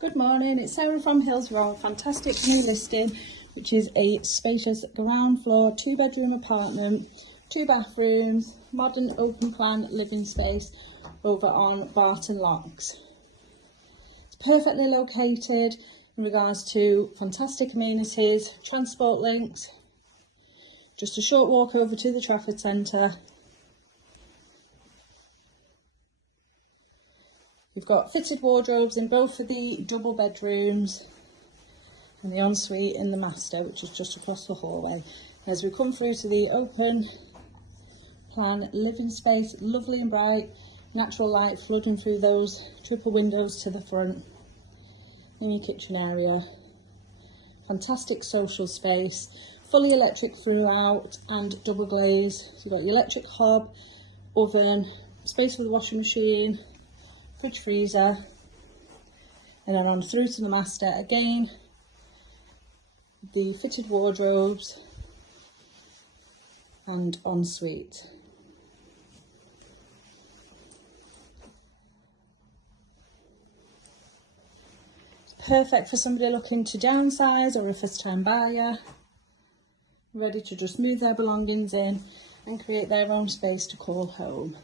Good morning, it's Sarah from Hills. We're on a fantastic new listing, which is a spacious ground floor, 2-bedroom apartment, 2 bathrooms, modern open plan living space over on Barton Locks. It's perfectly located in regards to fantastic amenities, transport links, just a short walk over to the Trafford Centre. You've got fitted wardrobes in both of the double bedrooms and the ensuite in the master, which is just across the hallway. As we come through to the open plan living space, lovely and bright, natural light flooding through those triple windows to the front. In your kitchen area, fantastic social space, fully electric throughout and double glaze. So you've got your electric hob, oven, space for the washing machine, fridge, freezer, and then on through to the master again, the fitted wardrobes and ensuite. It's perfect for somebody looking to downsize or a first-time buyer, ready to just move their belongings in and create their own space to call home.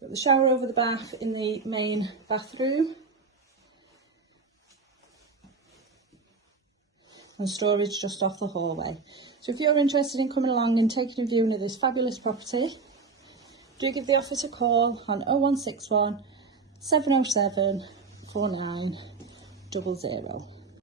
Got the shower over the bath in the main bathroom and storage just off the hallway. So if you're interested in coming along and taking a viewing of this fabulous property, do give the office a call on 0161 707 4900.